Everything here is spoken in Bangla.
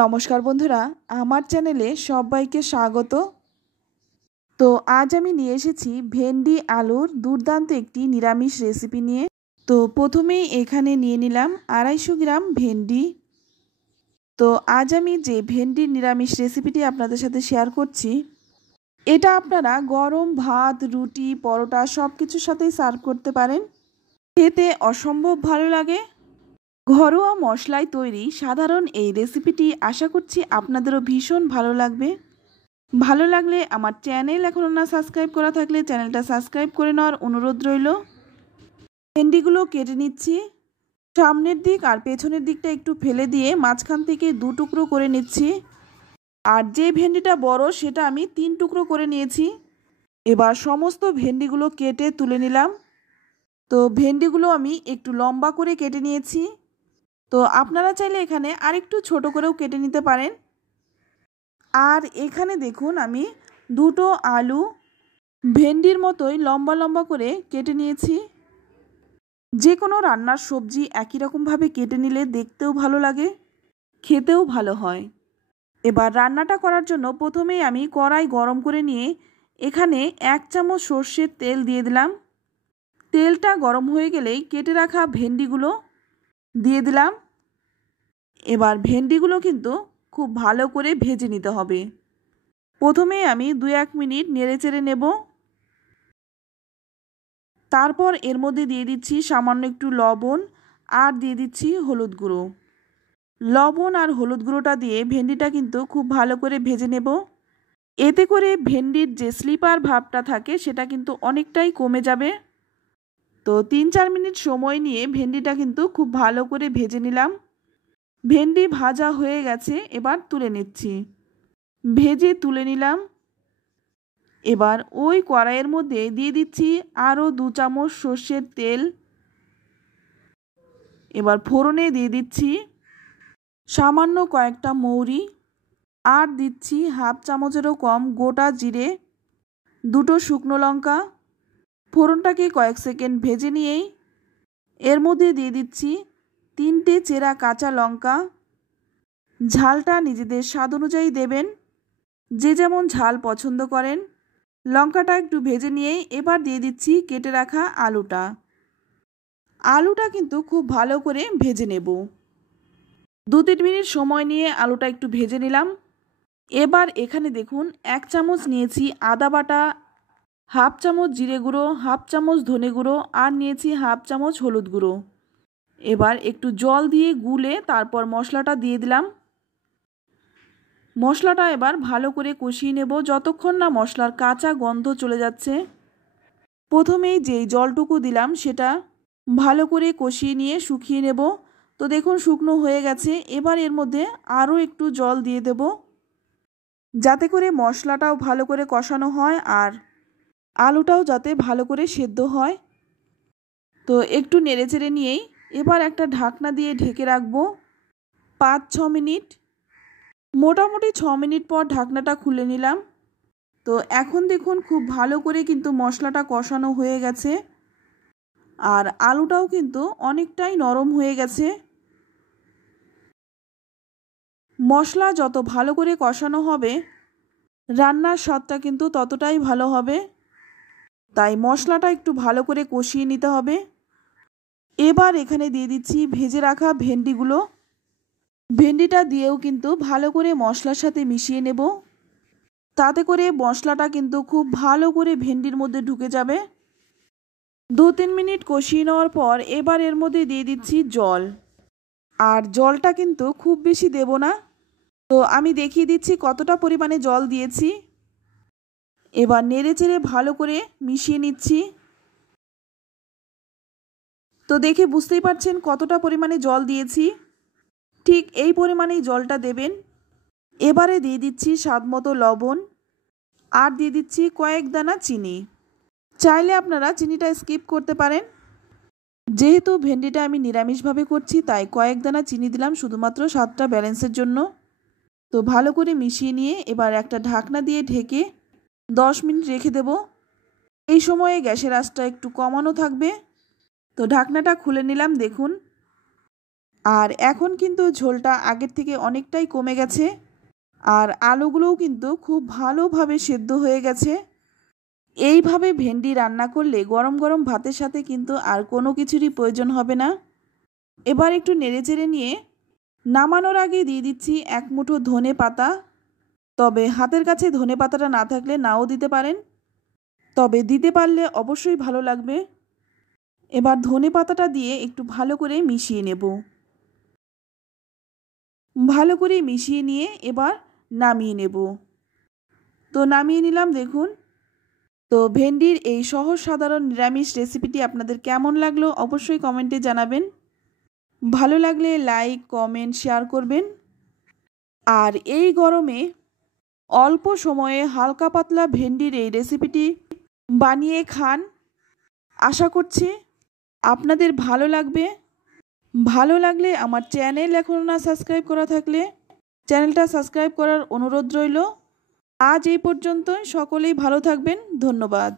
নমস্কার বন্ধুরা, আমার চ্যানেলে সবাইকে স্বাগত। তো আজ আমি নিয়ে এসেছি ভেন্ডি আলুর দুর্দান্ত একটি নিরামিষ রেসিপি নিয়ে। তো প্রথমেই এখানে নিয়ে নিলাম 250 গ্রাম ভেন্ডি। তো আজ আমি যে ভেন্ডির নিরামিষ রেসিপিটি আপনাদের সাথে শেয়ার করছি, এটা আপনারা গরম ভাত, রুটি, পরোটা সব কিছুর সাথেই সার্ভ করতে পারেন। খেতে অসম্ভব ভালো লাগে। ঘরোয়া মশলায় তৈরি সাধারণ এই রেসিপিটি আশা করছি আপনাদেরও ভীষণ ভালো লাগবে। ভালো লাগলে আমার চ্যানেল এখনও না সাবস্ক্রাইব করা থাকলে চ্যানেলটা সাবস্ক্রাইব করে নেওয়ার অনুরোধ রইল। ভেন্ডিগুলো কেটে নিচ্ছি। সামনের দিক আর পেছনের দিকটা একটু ফেলে দিয়ে মাঝখান থেকে 2 টুকরো করে নিচ্ছি। আর যে ভেন্ডিটা বড় সেটা আমি 3 টুকরো করে নিয়েছি। এবার সমস্ত ভেন্ডিগুলো কেটে তুলে নিলাম। তো ভেন্ডিগুলো আমি একটু লম্বা করে কেটে নিয়েছি। তো আপনারা চাইলে এখানে আরেকটু ছোট করেও কেটে নিতে পারেন। আর এখানে দেখুন আমি 2টো আলু ভেন্ডির মতোই লম্বা লম্বা করে কেটে নিয়েছি। যে কোনো রান্নার সবজি একই রকমভাবে কেটে নিলে দেখতেও ভালো লাগে, খেতেও ভালো হয়। এবার রান্নাটা করার জন্য প্রথমেই আমি কড়াই গরম করে নিয়ে এখানে 1 চামচ সর্ষের তেল দিয়ে দিলাম। তেলটা গরম হয়ে গেলেই কেটে রাখা ভেন্ডিগুলো দিয়ে দিলাম। এবার ভেন্ডিগুলো কিন্তু খুব ভালো করে ভেজে নিতে হবে। প্রথমে আমি 2-1 মিনিট নেড়েচেড়ে নেব। তারপর এর মধ্যে দিয়ে দিচ্ছি সামান্য একটু লবণ আর দিয়ে দিচ্ছি হলুদ গুঁড়ো। লবণ আর হলুদ গুঁড়োটা দিয়ে ভেন্ডিটা কিন্তু খুব ভালো করে ভেজে নেব। এতে করে ভেন্ডির যে স্লিপার ভাবটা থাকে সেটা কিন্তু অনেকটাই কমে যাবে। তো 3-4 মিনিট সময় নিয়ে ভেন্ডিটা কিন্তু খুব ভালো করে ভেজে নিলাম। ভেন্ডি ভাজা হয়ে গেছে, এবার তুলে নিচ্ছি। ভেজে তুলে নিলাম। এবার ওই কড়াইয়ের মধ্যে দিয়ে দিচ্ছি আরও 2 চামচ সর্ষের তেল। এবার ফোড়নে দিয়ে দিচ্ছি সামান্য কয়েকটা মৌরি আর দিচ্ছি 1/2 চামচেরও কম গোটা জিরে, 2টো শুকনো লঙ্কা। ফোড়নটাকে কয়েক সেকেন্ড ভেজে নিয়েই এর মধ্যে দিয়ে দিচ্ছি 3টে চেরা কাঁচা লঙ্কা। ঝালটা নিজেদের স্বাদ অনুযায়ী দেবেন, যে যেমন ঝাল পছন্দ করেন। লঙ্কাটা একটু ভেজে নিয়েই এবার দিয়ে দিচ্ছি কেটে রাখা আলুটা। আলুটা কিন্তু খুব ভালো করে ভেজে নেব। 2-3 মিনিট সময় নিয়ে আলুটা একটু ভেজে নিলাম। এবার এখানে দেখুন 1 চামচ নিয়েছি আদা বাটা, 1/2 চামচ জিরে গুঁড়ো, 1/2 চামচ ধনে গুঁড়ো আর নিয়েছি 1/2 চামচ হলুদ গুঁড়ো। এবার একটু জল দিয়ে গুলে তারপর মশলাটা দিয়ে দিলাম। মশলাটা এবার ভালো করে কষিয়ে নেব যতক্ষণ না মশলার কাঁচা গন্ধ চলে যাচ্ছে। প্রথমেই যেই জলটুকু দিলাম সেটা ভালো করে কষিয়ে নিয়ে শুকিয়ে নেব। তো দেখুন শুকনো হয়ে গেছে। এবার এর মধ্যে আরও একটু জল দিয়ে দেব, যাতে করে মশলাটাও ভালো করে কষানো হয় আর আলুটাও যাতে ভালো করে সেদ্ধ হয়। তো একটু নেড়েচেড়ে নিয়েই এবার একটা ঢাকনা দিয়ে ঢেকে রাখবো 5-6 মিনিট। মোটামুটি 6 মিনিট পর ঢাকনাটা খুলে নিলাম। তো এখন দেখুন খুব ভালো করে কিন্তু মশলাটা কষানো হয়ে গেছে আর আলুটাও কিন্তু অনেকটাই নরম হয়ে গেছে। মশলা যত ভালো করে কষানো হবে রান্নার স্বাদটা কিন্তু ততটাই ভালো হবে। তাই মশলাটা একটু ভালো করে কষিয়ে নিতে হবে। এবার এখানে দিয়ে দিচ্ছি ভেজে রাখা ভেন্ডিগুলো। ভেন্ডিটা দিয়েও কিন্তু ভালো করে মশলার সাথে মিশিয়ে নেব, তাতে করে মশলাটা কিন্তু খুব ভালো করে ভেন্ডির মধ্যে ঢুকে যাবে। 2-3 মিনিট কষিয়ে নেওয়ার পর এবার এর মধ্যে দিয়ে দিচ্ছি জল। আর জলটা কিন্তু খুব বেশি দেব না। তো আমি দেখিয়ে দিচ্ছি কতটা পরিমাণে জল দিয়েছি। এবার নেড়েচেড়ে ভালো করে মিশিয়ে নিচ্ছি। তো দেখে বুঝতেই পারছেন কতটা পরিমাণে জল দিয়েছি। ঠিক এই পরিমাণেই জলটা দেবেন। এবারে দিয়ে দিচ্ছি স্বাদমতো লবণ আর দিয়ে দিচ্ছি কয়েক দানা চিনি। চাইলে আপনারা চিনিটা স্কিপ করতে পারেন। যেহেতু ভেন্ডিটা আমি নিরামিষভাবে করছি তাই কয়েক দানা চিনি দিলাম শুধুমাত্র স্বাদটা ব্যালেন্সের জন্য। তো ভালো করে মিশিয়ে নিয়ে এবার একটা ঢাকনা দিয়ে ঢেকে 10 মিনিট রেখে দেব। এই সময়ে গ্যাসের আঁচটা একটু কমানো থাকবে। তো ঢাকনাটা খুলে নিলাম। দেখুন আর এখন কিন্তু ঝোলটা আগের থেকে অনেকটাই কমে গেছে, আর আলুগুলোও কিন্তু খুব ভালোভাবে সেদ্ধ হয়ে গেছে। এইভাবে ভেন্ডি রান্না করলে গরম গরম ভাতের সাথে কিন্তু আর কোনো কিছুরই প্রয়োজন হবে না। এবার একটু নেড়েচেড়ে নিয়ে নামানোর আগে দিয়ে দিচ্ছি 1 মুঠো ধনে পাতা। তবে হাতের কাছে ধনে পাতাটা না থাকলে নাও দিতে পারেন, তবে দিতে পারলে অবশ্যই ভালো লাগবে। এবার ধনে পাতাটা দিয়ে একটু ভালো করে মিশিয়ে নেব। ভালো করে মিশিয়ে নিয়ে এবার নামিয়ে নেব। তো নামিয়ে নিলাম দেখুন। তো ভেন্ডির এই সহজ সাধারণ নিরামিষ রেসিপিটি আপনাদের কেমন লাগলো অবশ্যই কমেন্টে জানাবেন। ভালো লাগলে লাইক, কমেন্ট, শেয়ার করবেন। আর এই গরমে অল্প সময়ে হালকা পাতলা ভেন্ডির এই রেসিপিটি বানিয়ে খান। আশা করছি আপনাদের ভালো লাগবে। ভালো লাগলে আমার চ্যানেল এখনও না সাবস্ক্রাইব করা থাকলে চ্যানেলটা সাবস্ক্রাইব করার অনুরোধ রইল। আজ এই পর্যন্তই। সকলেই ভালো থাকবেন। ধন্যবাদ।